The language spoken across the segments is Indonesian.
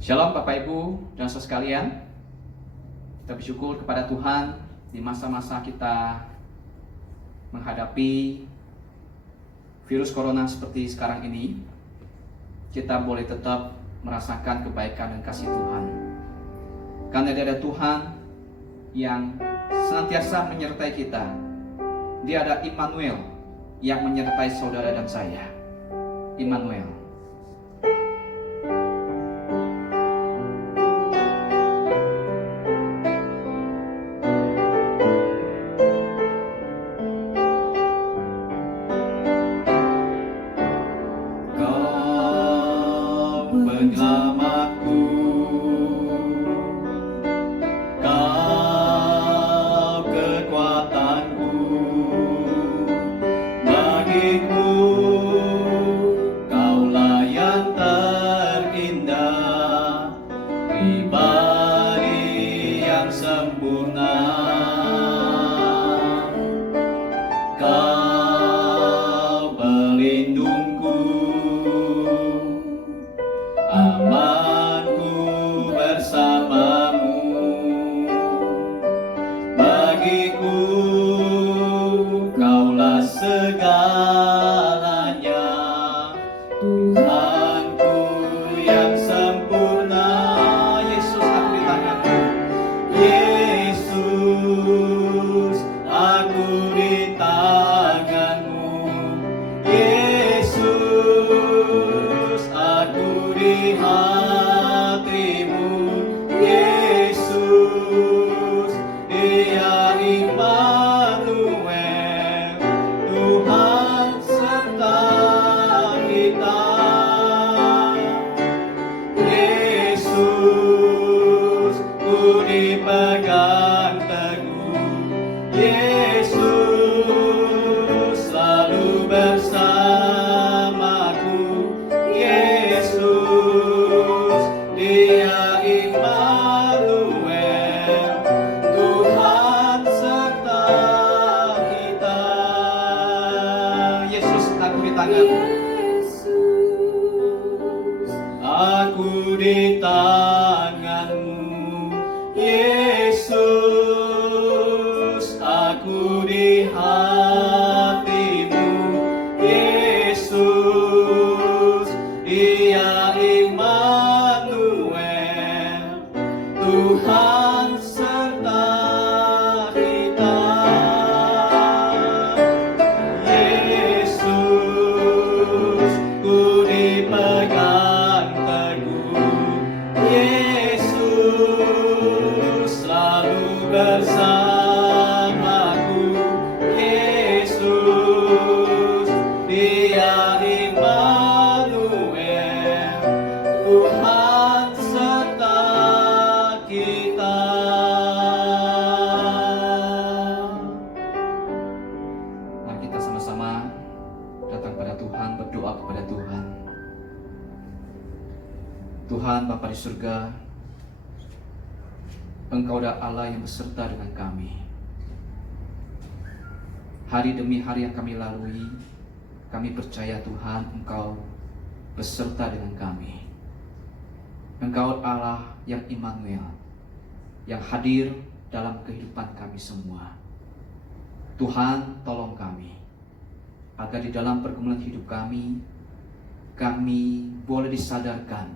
Shalom Bapak Ibu dan saudara sekalian. Kita bersyukur kepada Tuhan di masa-masa kita menghadapi virus corona seperti sekarang ini. Kita boleh tetap merasakan kebaikan dan kasih Tuhan. Karena ada Tuhan yang senantiasa menyertai kita. Dia ada Immanuel yang menyertai saudara dan saya. Immanuel. Penyelamatku, Kau kekuatanku, bagiku Kaulah yang terindah, pribadi yang sempurna. Kau pelindungku, amanku bersamamu. Bagiku Kaulah segalanya, Tuhanku yang sempurna. Yesus, aku di tanganmu. Yesus, aku di tanganmu. Yesus, aku di hatimu. Yesus, Dia Immanuel, Tuhan serta kita. Yesus, ku dipegang teguh. Yesus, selalu bersamaku. Yesus, Dia Immanuel, Tuhan serta kita. Yesus, aku di tanganmu. Aku di tanganmu. Yesus, aku di hatimu. Yesus, Dia Immanuel, Tuhan serta kita. Yesus, ku dipegang teguh. Yesus, selalu bersamaku. Yesus, Dia Immanuel, Tuhan serta kita. Mari kita sama-sama datang pada Tuhan, berdoa kepada Tuhan. Tuhan Bapa di surga, Engkau adalah Allah yang beserta dengan kami. Hari demi hari yang kami lalui, kami percaya Tuhan Engkau beserta dengan kami. Engkau Allah yang Immanuel, yang hadir dalam kehidupan kami semua. Tuhan, tolong kami agar di dalam pergumulan hidup kami boleh disadarkan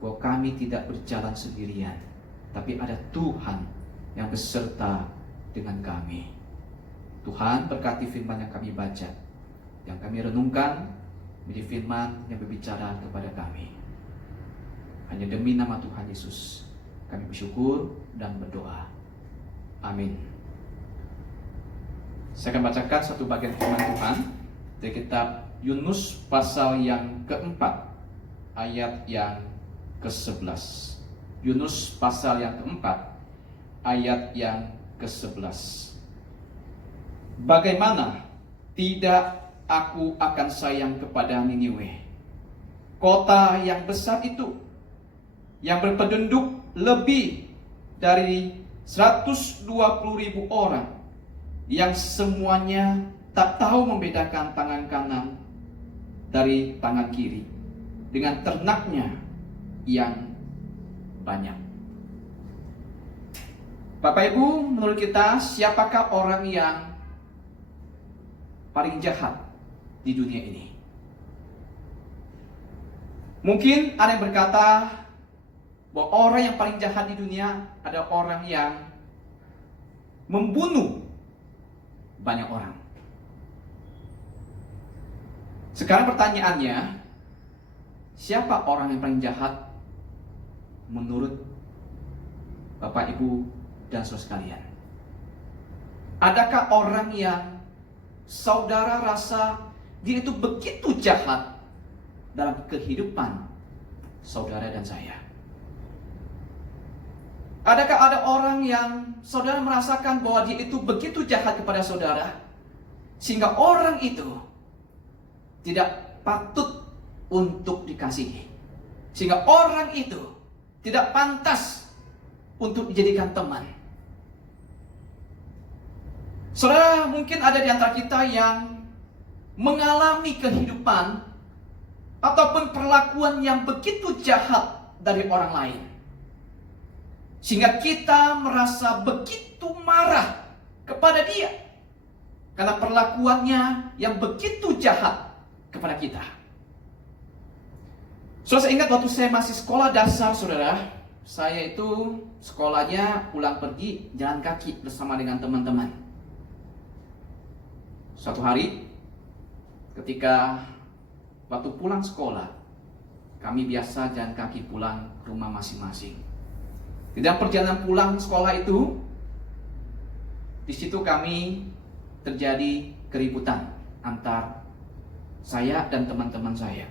bahwa kami tidak berjalan sendirian, tapi ada Tuhan yang beserta dengan kami. Tuhan, berkati firman yang kami baca, yang kami renungkan, menjadi firman yang berbicara kepada kami. Hanya demi nama Tuhan Yesus kami bersyukur dan berdoa. Amin. Saya akan bacakan satu bagian firman Tuhan dari kitab Yunus pasal yang keempat, ayat yang ke-11. Yunus pasal yang keempat, ayat yang ke-11. Bagaimana tidak aku akan sayang kepada Niniwe, kota yang besar itu, yang berpenduduk lebih dari 120.000 orang, yang semuanya tak tahu membedakan tangan kanan dari tangan kiri, dengan ternaknya yang banyak. Bapak Ibu, menurut kita siapakah orang yang paling jahat di dunia ini? Mungkin ada yang berkata bahwa orang yang paling jahat di dunia adalah orang yang membunuh banyak orang. Sekarang pertanyaannya, siapa orang yang paling jahat menurut Bapak Ibu dan saudara sekalian? Adakah orang yang saudara rasa dia itu begitu jahat dalam kehidupan saudara dan saya? Adakah ada orang yang saudara merasakan bahwa dia itu begitu jahat kepada saudara sehingga orang itu tidak patut untuk dikasihi, sehingga orang itu tidak pantas untuk dijadikan teman? Saudara, mungkin ada di antara kita yang mengalami kehidupan ataupun perlakuan yang begitu jahat dari orang lain, sehingga kita merasa begitu marah kepada dia karena perlakuannya yang begitu jahat kepada kita. Saudara, saya ingat waktu saya masih sekolah dasar, saudara, saya itu sekolahnya pulang pergi jalan kaki bersama dengan teman-teman. Suatu hari, ketika waktu pulang sekolah, kami biasa jalan kaki pulang ke rumah masing-masing. Di dalam perjalanan pulang sekolah itu, di situ kami terjadi keributan antar saya dan teman-teman saya.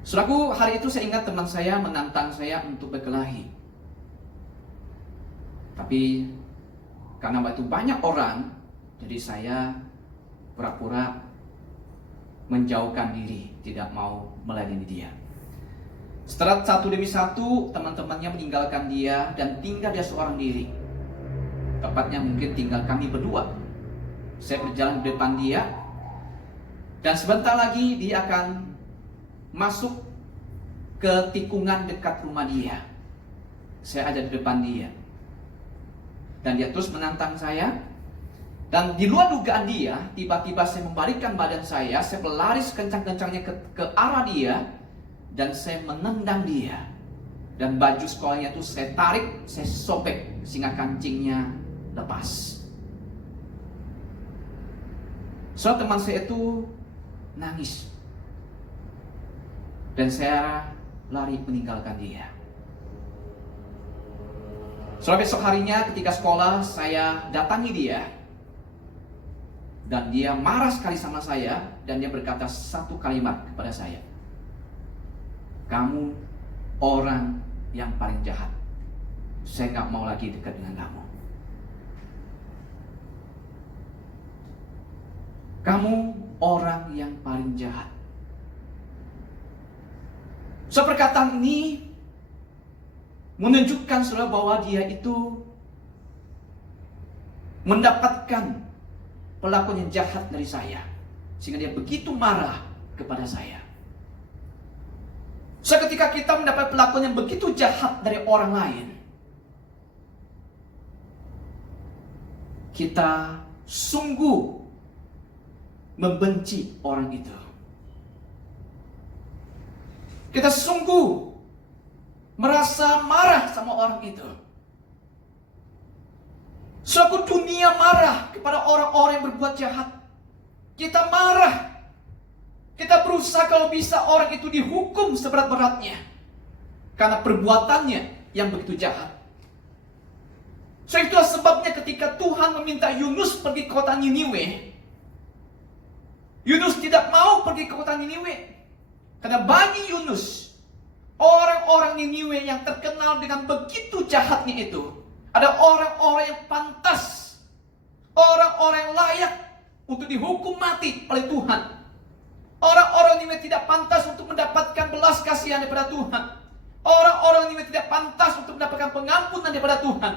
Saudaraku, hari itu saya ingat teman saya menantang saya untuk berkelahi. Tapi karena waktu banyak orang, jadi saya pura-pura menjauhkan diri, tidak mau melayani dia. Setelah satu demi satu teman-temannya meninggalkan dia dan tinggal dia seorang diri. Tepatnya mungkin tinggal kami berdua. Saya berjalan di depan dia, dan sebentar lagi dia akan masuk ke tikungan dekat rumah dia. Saya ada di depan dia, dan dia terus menantang saya. Dan di luar dugaan dia, tiba-tiba saya membalikkan badan saya berlari sekencang-kencangnya ke arah dia, dan saya menendang dia. Dan baju sekolahnya itu saya tarik, saya sobek sehingga kancingnya lepas. Teman saya itu nangis, dan saya lari meninggalkan dia. Besok harinya ketika sekolah, saya datangi dia, dan dia marah sekali sama saya, dan dia berkata satu kalimat kepada saya, "Kamu orang yang paling jahat. Saya gak mau lagi dekat dengan kamu. Kamu orang yang paling jahat." Perkataan ini menunjukkan saudara bahwa dia itu mendapatkan perlakuan yang jahat dari saya, sehingga dia begitu marah kepada saya. Ketika kita mendapat perlakuan yang begitu jahat dari orang lain, kita sungguh membenci orang itu. Kita sungguh merasa marah sama orang itu. Suatu dunia marah kepada orang-orang yang berbuat jahat. Kita marah. Kita berusaha kalau bisa orang itu dihukum seberat-beratnya karena perbuatannya yang begitu jahat. Itulah sebabnya ketika Tuhan meminta Yunus pergi ke kota Niniwe, Yunus tidak mau pergi ke kota Niniwe. Karena bagi Yunus, orang-orang Niniwe yang terkenal dengan begitu jahatnya itu ada orang-orang yang pantas, orang-orang yang layak untuk dihukum mati oleh Tuhan. Orang-orang Niniwe tidak pantas untuk mendapatkan belas kasihan daripada Tuhan. Orang-orang Niniwe tidak pantas untuk mendapatkan pengampunan daripada Tuhan.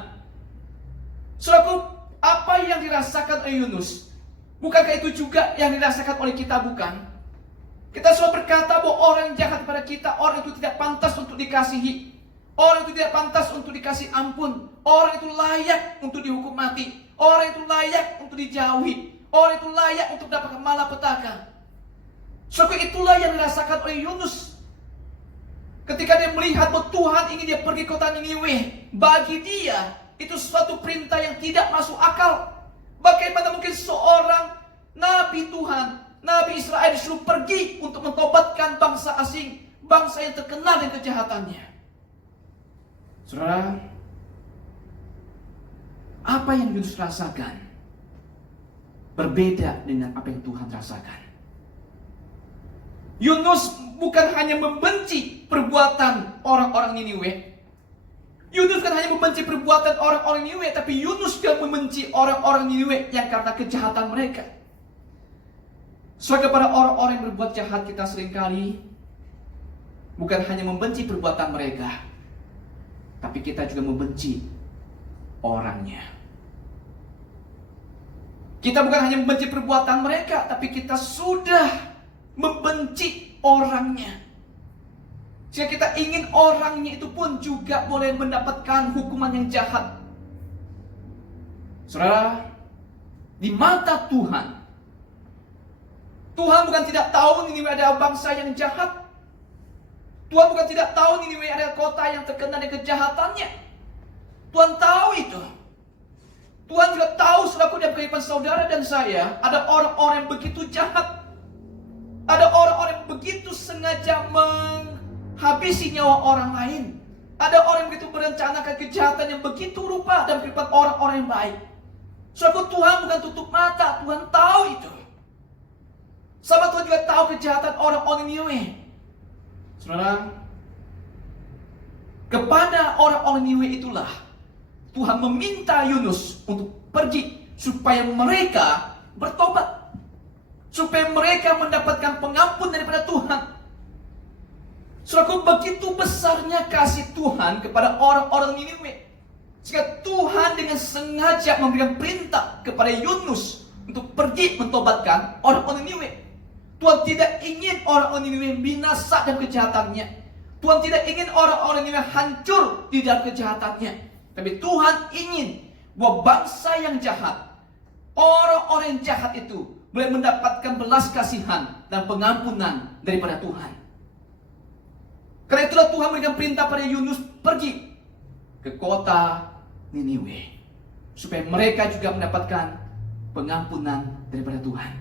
Saudaraku, apa yang dirasakan oleh Yunus, bukankah itu juga yang dirasakan oleh kita, bukan? Kita selalu berkata bahwa orang yang jahat pada kita, orang itu tidak pantas untuk dikasihi. Orang itu tidak pantas untuk dikasih ampun. Orang itu layak untuk dihukum mati. Orang itu layak untuk dijauhi. Orang itu layak untuk mendapatkan malapetaka. Suatu itulah yang dirasakan oleh Yunus. Ketika dia melihat bahwa Tuhan ingin dia pergi ke kota Niniwe, bagi dia itu suatu perintah yang tidak masuk akal. Bagaimana mungkin seorang nabi Tuhan, Nabi Israel disuruh pergi untuk mentobatkan bangsa asing, bangsa yang terkenal dengan kejahatannya. Saudara, apa yang Yunus rasakan berbeda dengan apa yang Tuhan rasakan. Yunus bukan hanya membenci perbuatan orang-orang Niniwe. Yunus bukan hanya membenci perbuatan orang-orang Niniwe, tapi Yunus juga membenci orang-orang Niniwe yang karena kejahatan mereka. Kepada orang-orang yang berbuat jahat, kita seringkali bukan hanya membenci perbuatan mereka, tapi kita juga membenci orangnya. Kita bukan hanya membenci perbuatan mereka, tapi kita sudah membenci orangnya. Jika kita ingin orangnya itu pun juga boleh mendapatkan hukuman yang jahat. Saudara, di mata Tuhan, Tuhan bukan tidak tahu Niniwe adalah bangsa yang jahat. Tuhan bukan tidak tahu Niniwe adalah kota yang terkenal dengan kejahatannya. Tuhan tahu itu. Tuhan juga tahu selaku dalam kehidupan saudara dan saya, ada orang-orang yang begitu jahat. Ada orang-orang yang begitu sengaja menghabisi nyawa orang lain. Ada orang yang begitu merencanakan kejahatan yang begitu rupa dalam kehidupan orang-orang yang baik. Selaku Tuhan bukan tutup mata, Tuhan tahu itu. Sama Tuhan juga tahu kejahatan orang-orang Niniwe. Saudara, kepada orang-orang Niniwe itulah Tuhan meminta Yunus untuk pergi supaya mereka bertobat, supaya mereka mendapatkan pengampun daripada Tuhan. Saudaraku, begitu besarnya kasih Tuhan kepada orang-orang Niniwe, sehingga Tuhan dengan sengaja memberikan perintah kepada Yunus untuk pergi mentobatkan orang-orang Niniwe. Tuhan tidak ingin orang-orang Niniwe binasa dalam kejahatannya. Tuhan tidak ingin orang-orang Niniwe hancur di dalam kejahatannya. Tapi Tuhan ingin bahwa bangsa yang jahat, orang-orang yang jahat itu boleh mendapatkan belas kasihan dan pengampunan daripada Tuhan. Karena itulah Tuhan memberikan perintah pada Yunus pergi ke kota Niniwe, supaya mereka juga mendapatkan pengampunan daripada Tuhan.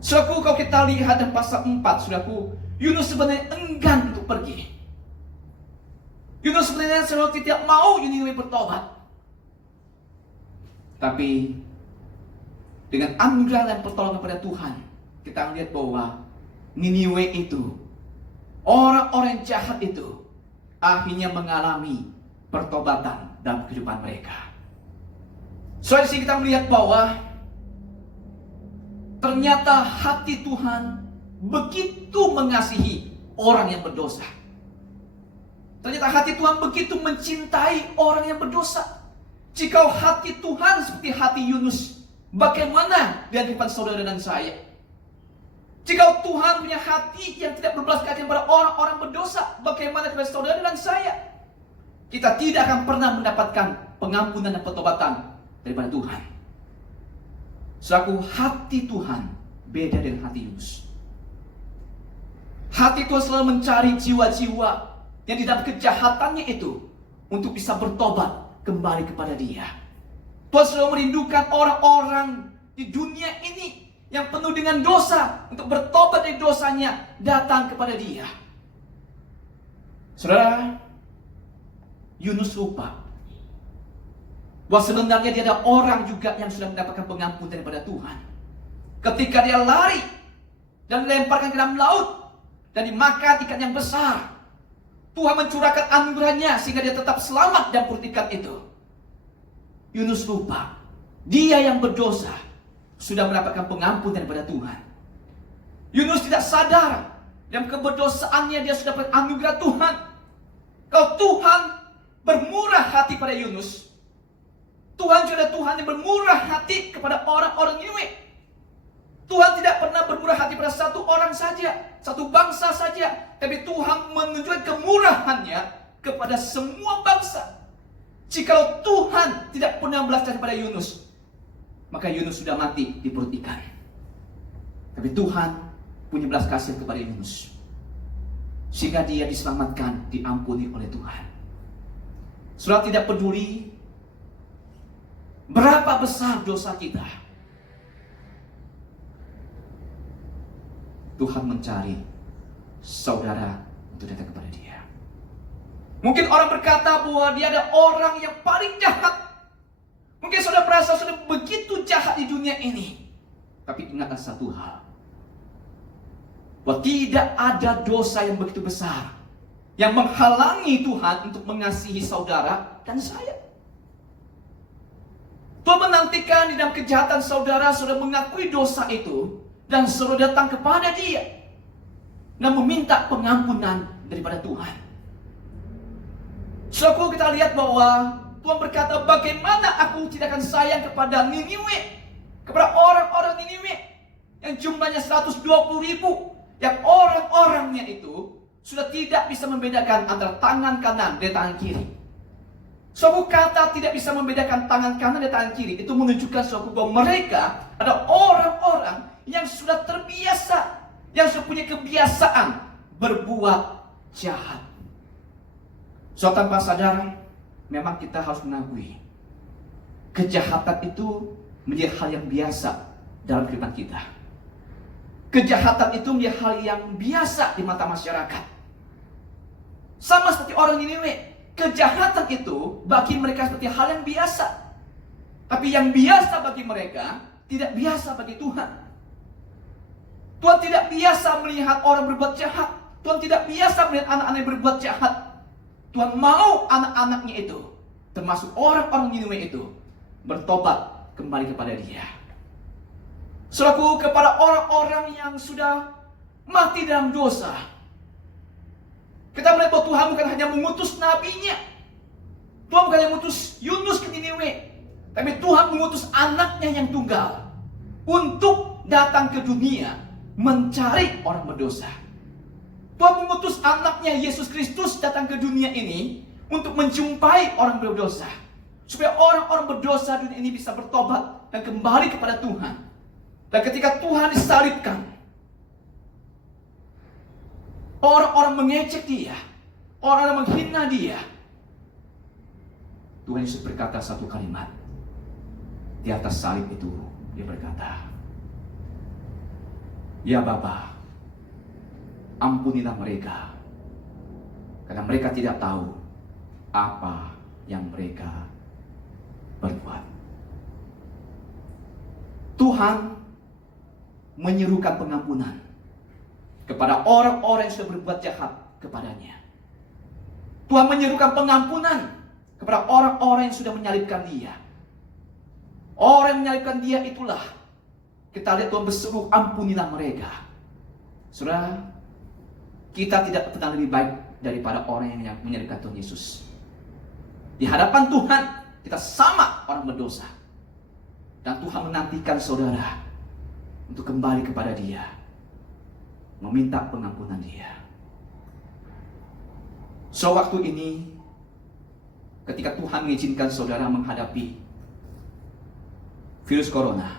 Saudaraku, kalau kita lihat dalam pasal 4, saudaraku, Yunus sebenarnya enggan untuk pergi. Yunus sebenarnya selalu tidak mau Niniwe bertobat. Tapi dengan anugerah dan pertolongan pada Tuhan, kita melihat bahwa Niniwe itu, orang-orang jahat itu, akhirnya mengalami pertobatan dalam kehidupan mereka. Soalnya di sini kita melihat bahwa ternyata hati Tuhan begitu mengasihi orang yang berdosa. Ternyata hati Tuhan begitu mencintai orang yang berdosa. Jika hati Tuhan seperti hati Yunus, bagaimana dengan kehidupan saudara dan saya? Jika Tuhan punya hati yang tidak berbelas kasihan pada orang-orang berdosa, bagaimana kepada saudara dan saya? Kita tidak akan pernah mendapatkan pengampunan dan pertobatan daripada Tuhan. Selaku hati Tuhan beda dengan hati Yunus. Hati Tuhan selalu mencari jiwa-jiwa yang di dalam kejahatannya itu untuk bisa bertobat kembali kepada Dia. Tuhan selalu merindukan orang-orang di dunia ini yang penuh dengan dosa untuk bertobat dari dosanya, datang kepada Dia. Saudara, Yunus lupa bahwa sebenarnya dia ada orang juga yang sudah mendapatkan pengampunan daripada Tuhan. Ketika dia lari dan dilemparkan ke dalam laut dan dimakan ikan yang besar, Tuhan mencurahkan anugerahnya sehingga dia tetap selamat dalam perut ikan itu. Yunus lupa, dia yang berdosa sudah mendapatkan pengampunan daripada Tuhan. Yunus tidak sadar dalam keberdosaannya dia sudah dapat anugerah Tuhan. Kalau Tuhan bermurah hati pada Yunus, Tuhan juga ada Tuhan yang bermurah hati kepada orang-orang Niniwe. Tuhan tidak pernah bermurah hati pada satu orang saja, satu bangsa saja, tapi Tuhan menunjukkan kemurahannya kepada semua bangsa. Jikalau Tuhan tidak pernah belas kasih pada Yunus, maka Yunus sudah mati di perut ikan. Tapi Tuhan punya belas kasih kepada Yunus, sehingga dia diselamatkan, diampuni oleh Tuhan. Saudara, tidak peduli berapa besar dosa kita, Tuhan mencari saudara untuk datang kepada dia. Mungkin orang berkata bahwa dia ada orang yang paling jahat. Mungkin saudara merasa sudah begitu jahat di dunia ini. Tapi ingatlah satu hal, bahwa tidak ada dosa yang begitu besar yang menghalangi Tuhan untuk mengasihi saudara dan saya. Tuhan menantikan di dalam kejahatan saudara sudah mengakui dosa itu dan suruh datang kepada dia dan meminta pengampunan daripada Tuhan. Saudaraku, kita lihat bahwa Tuhan berkata, bagaimana aku tidak akan sayang kepada Niniwe, kepada orang-orang Niniwe yang jumlahnya 120.000, yang orang-orangnya itu sudah tidak bisa membedakan antara tangan kanan dan tangan kiri. Suatu kata tidak bisa membedakan tangan kanan dan tangan kiri itu menunjukkan suatu bahwa mereka ada orang-orang yang sudah terbiasa, yang sudah punya kebiasaan berbuat jahat. So, tanpa sadar, memang kita harus mengakui kejahatan itu menjadi hal yang biasa dalam kehidupan kita. Kejahatan itu menjadi hal yang biasa di mata masyarakat. Sama seperti orang Niniwe, kejahatan itu bagi mereka seperti hal yang biasa. Tapi yang biasa bagi mereka tidak biasa bagi Tuhan. Tuhan tidak biasa melihat orang berbuat jahat. Tuhan tidak biasa melihat anak-anak yang berbuat jahat. Tuhan mau anak-anaknya itu, termasuk orang-orang Niniwe itu, bertobat kembali kepada Dia. Saudaraku, kepada orang-orang yang sudah mati dalam dosa, kita melihat bahwa Tuhan bukan hanya mengutus nabinya. Tuhan bukan hanya mengutus Yunus ke Niniwe, tapi Tuhan mengutus anaknya yang tunggal untuk datang ke dunia mencari orang berdosa. Tuhan mengutus anaknya Yesus Kristus datang ke dunia ini untuk menjumpai orang berdosa, supaya orang-orang berdosa dunia ini bisa bertobat dan kembali kepada Tuhan. Dan ketika Tuhan disalibkan, orang-orang mengejek Dia, orang-orang menghina Dia. Tuhan Yesus berkata satu kalimat di atas salib itu. Dia berkata, "Ya Bapa, ampunilah mereka, karena mereka tidak tahu apa yang mereka berbuat." Tuhan menyerukan pengampunan kepada orang-orang yang sudah berbuat jahat kepadanya. Tuhan menyerukan pengampunan kepada orang-orang yang sudah menyalibkan Dia. Orang yang menyalibkan Dia itulah, kita lihat Tuhan berseru, ampunilah mereka. Saudara, kita tidak pernah lebih baik daripada orang yang menyalibkan Tuhan Yesus. Di hadapan Tuhan, kita sama orang berdosa. Dan Tuhan menantikan saudara untuk kembali kepada Dia, meminta pengampunan Dia. So, waktu ini, ketika Tuhan mengizinkan saudara menghadapi virus corona,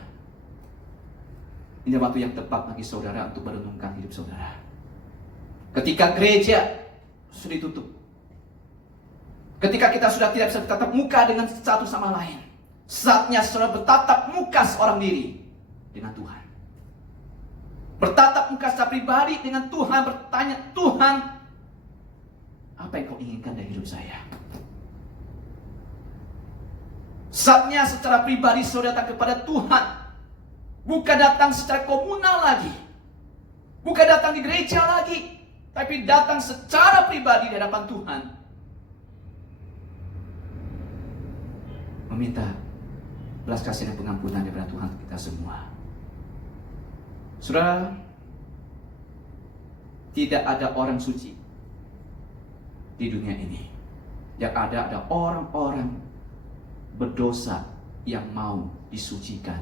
ini waktu yang tepat bagi saudara untuk merenungkan hidup saudara. Ketika gereja sudah ditutup, ketika kita sudah tidak bisa bertatap muka dengan satu sama lain, saatnya saudara bertatap muka seorang diri dengan Tuhan. Bertatap muka secara pribadi dengan Tuhan, bertanya, Tuhan, apa yang kau inginkan dari hidup saya? Saatnya secara pribadi saudara datang kepada Tuhan. Bukan datang secara komunal lagi, bukan datang di gereja lagi, tapi datang secara pribadi di hadapan Tuhan, meminta belas kasih dan pengampunan daripada Tuhan kita semua. Saudara, tidak ada orang suci di dunia ini. Yang ada orang-orang berdosa yang mau disucikan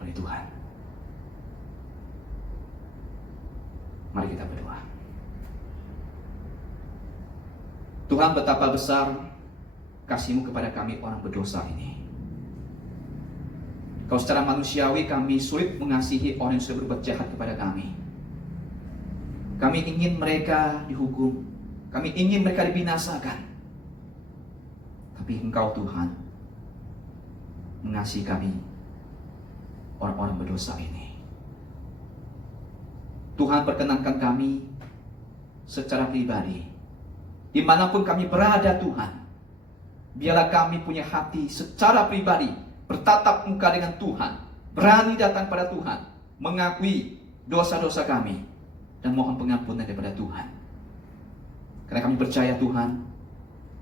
oleh Tuhan. Mari kita berdoa. Tuhan, betapa besar kasih-Mu kepada kami orang berdosa ini. Kalau secara manusiawi kami sulit mengasihi orang yang sudah berbuat jahat kepada kami. Kami ingin mereka dihukum. Kami ingin mereka dibinasakan. Tapi Engkau Tuhan mengasihi kami, orang-orang berdosa ini. Tuhan, perkenankan kami secara pribadi, dimanapun kami berada Tuhan, biarlah kami punya hati secara pribadi, bertatap muka dengan Tuhan, berani datang pada Tuhan, mengakui dosa-dosa kami, dan mohon pengampunan daripada Tuhan. Karena kami percaya Tuhan,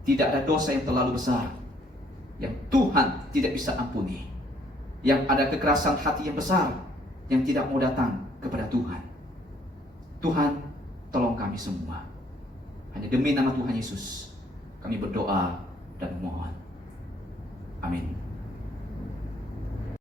tidak ada dosa yang terlalu besar yang Tuhan tidak bisa ampuni. Yang ada kekerasan hati yang besar yang tidak mau datang kepada Tuhan. Tuhan, tolong kami semua. Hanya demi nama Tuhan Yesus kami berdoa dan memohon. Amin.